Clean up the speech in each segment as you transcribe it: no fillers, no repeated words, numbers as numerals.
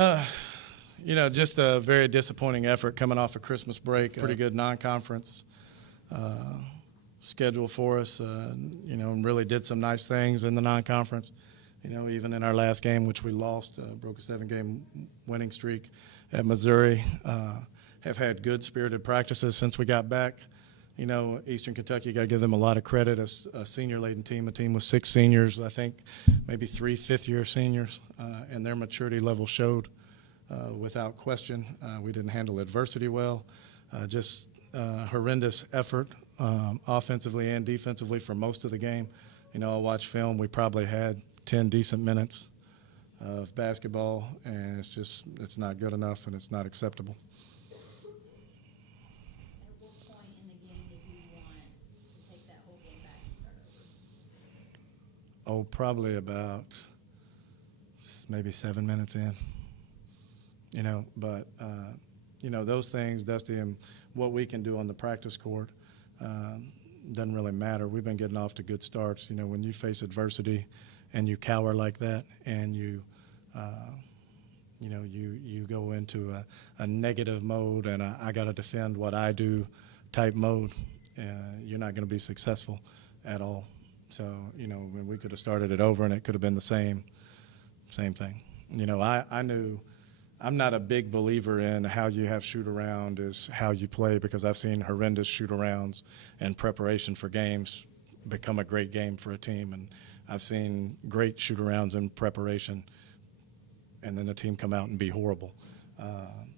Uh, just a very disappointing effort coming off of Christmas break. Pretty good non-conference schedule for us, and really did some nice things in the non-conference. Even in our last game, which we lost, broke a 7-game winning streak at Missouri. Have had good spirited practices since we got back. Eastern Kentucky, got to give them a lot of credit. A senior-laden team, a team with 6 seniors, I think, maybe 3 fifth-year seniors, and their maturity level showed without question. We didn't handle adversity well. Just horrendous effort offensively and defensively for most of the game. I watched film. We probably had 10 decent minutes of basketball, and it's not good enough, and it's not acceptable. At what point in the game did you want to take that whole game back and start over? Probably about maybe 7 minutes in. But those things, Dusty, and what we can do on the practice court doesn't really matter. We've been getting off to good starts. When you face adversity and you cower like that, and you go into a negative mode, and I got to defend what I do type mode, you're not going to be successful at all. So, when we could have started it over, and it could have been the same thing. I knew I'm not a big believer in how you have shoot-around is how you play, because I've seen horrendous shoot-arounds and preparation for games become a great game for a team, and I've seen great shoot-arounds in preparation and then the team come out and be horrible.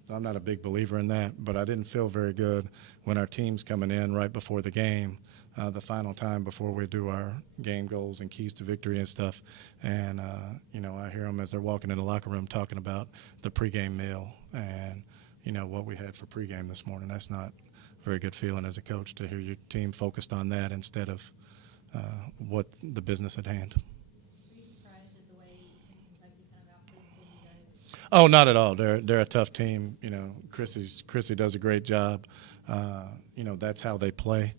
I'm not a big believer in that, but I didn't feel very good when our team's coming in right before the game, the final time before we do our game goals and keys to victory and stuff. And, I hear them as they're walking in the locker room talking about the pregame meal and, what we had for pregame this morning. That's not a very good feeling as a coach to hear your team focused on that instead of what the business at hand. Were you surprised at the way Eastern Kentucky kind of out-physical you guys? Oh, not at all. They're a tough team. Chrissy does a great job. That's how they play.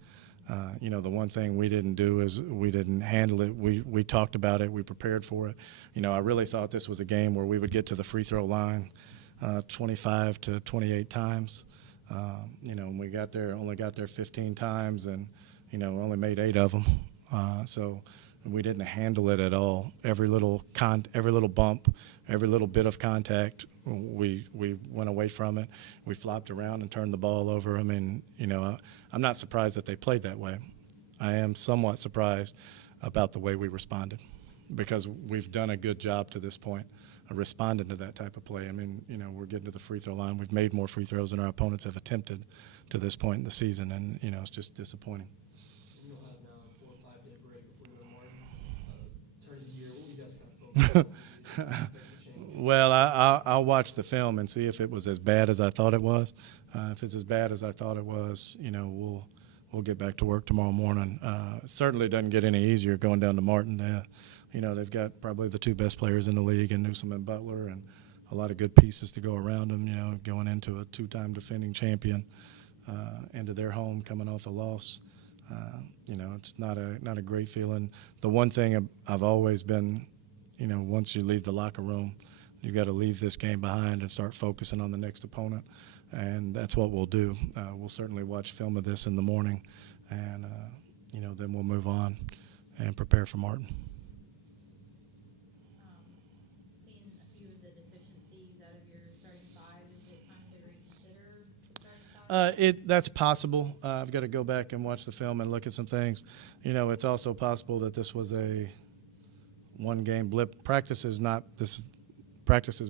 The one thing we didn't do is we didn't handle it. We talked about it. We prepared for it. I really thought this was a game where we would get to the free throw line 25 to 28 times. And we only got there 15 times, and only made 8 of them. So we didn't handle it at all. Every little bump, every little bit of contact, we went away from it. We flopped around and turned the ball over. I mean, I'm not surprised that they played that way. I am somewhat surprised about the way we responded, because we've done a good job to this point of responding to that type of play. I mean, we're getting to the free throw line. We've made more free throws than our opponents have attempted to this point in the season, and, it's just disappointing. You'll have now a 4 or 5 day break before you go to Martin. Turn the year. What will you guys kind of focus on? Well, I'll watch the film and see if it was as bad as I thought it was. If it's as bad as I thought it was, we'll get back to work tomorrow morning. It certainly doesn't get any easier going down to Martin. They've got probably the 2 best players in the league, in Newsom and Butler, and a lot of good pieces to go around them. Going into a 2-time defending champion, into their home, coming off a loss. It's not a great feeling. The one thing I've always been, once you leave the locker room, you got to leave this game behind and start focusing on the next opponent, and that's what we'll do. We'll certainly watch film of this in the morning, and then we'll move on and prepare for Martin. Seeing a few of the deficiencies out of your starting 5, is it time to reconsider the starting 5? That's possible. I've got to go back and watch the film and look at some things. It's also possible that this was a one-game blip. Practice has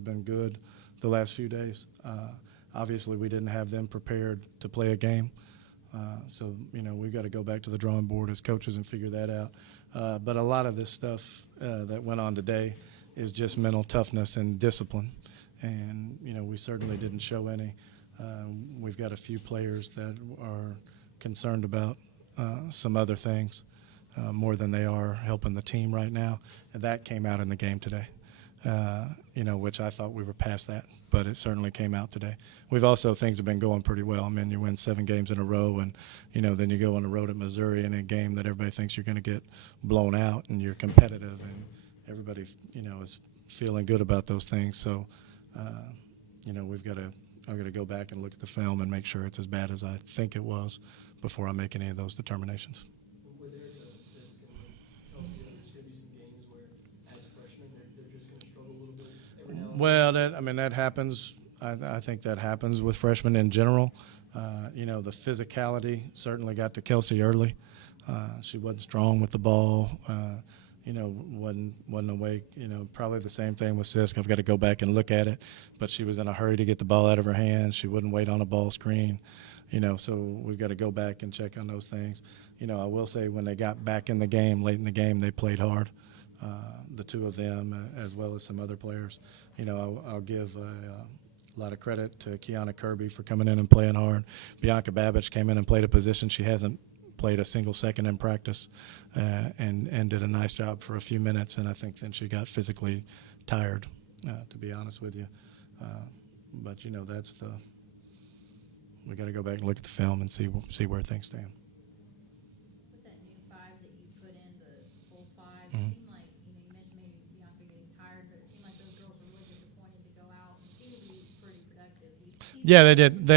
been good the last few days. Obviously, we didn't have them prepared to play a game. So, we've got to go back to the drawing board as coaches and figure that out. But a lot of this stuff that went on today is just mental toughness and discipline. And, we certainly didn't show any. We've got a few players that are concerned about some other things more than they are helping the team right now. And that came out in the game today. Which I thought we were past that, but it certainly came out today. Things have been going pretty well. I mean, you win 7 games in a row, and, then you go on the road at Missouri in a game that everybody thinks you're going to get blown out, and you're competitive, and everybody, is feeling good about those things. So, you know, I've got to go back and look at the film and make sure it's as bad as I think it was before I make any of those determinations. With Erica Sisk and Kelsey, there's going to be some games where, as freshmen, they're just going to struggle a little bit every now and then. Well, that happens. I think that happens with freshmen in general. You know, the physicality certainly got to Kelsey early. She wasn't strong with the ball. You know, wasn't awake. You know, probably the same thing with Sisk. I've got to go back and look at it, but she was in a hurry to get the ball out of her hands. She wouldn't wait on a ball screen. You know, so we've got to go back and check on those things. You know, I will say when they got back in the game, late in the game, they played hard. The two of them, as well as some other players. You know, I'll give a lot of credit to Kiana Kirby for coming in and playing hard. Bianca Babbage came in and played a position she hasn't played a single second in practice, and did a nice job for a few minutes. And I think then she got physically tired, to be honest with you. But you know, we got to go back and look at the film and see where things stand. With that new five that you put in, the full five, Mhm. it seemed like, you know, you mentioned maybe Bianca getting tired, but it seemed like those girls were really disappointed to go out and seemed to be pretty productive. Do you see Yeah, they did.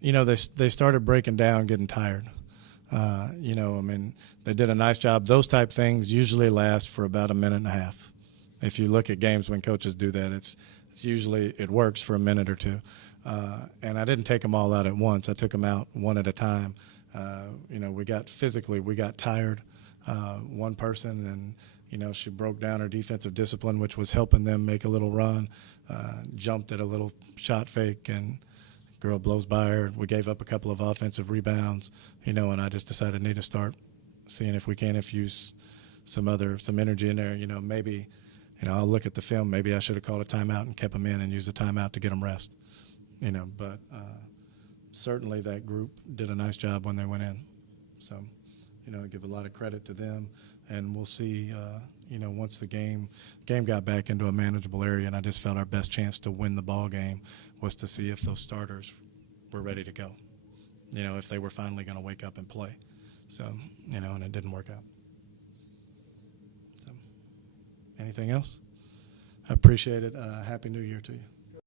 You know, they started breaking down, getting tired. You know, I mean, they did a nice job. Those type things usually last for about a minute and a half. If you look at games when coaches do that, it's usually, it works for a minute or two. And I didn't take them all out at once. I took them out one at a time. You know, we got tired. One person, and you know, she broke down her defensive discipline, which was helping them make a little run. Jumped at a little shot fake, and girl blows by her. We gave up a couple of offensive rebounds, you know, and I just decided I need to start seeing if we can infuse some energy in there. You know, maybe, you know, I'll look at the film. Maybe I should have called a timeout and kept them in and used the timeout to get them rest. You know, but certainly that group did a nice job when they went in. So, you know, I give a lot of credit to them, and we'll see. You know, once the game got back into a manageable area, and I just felt our best chance to win the ball game was to see if those starters were ready to go. You know, if they were finally going to wake up and play. So, you know, and it didn't work out. So, anything else? I appreciate it. Happy New Year to you.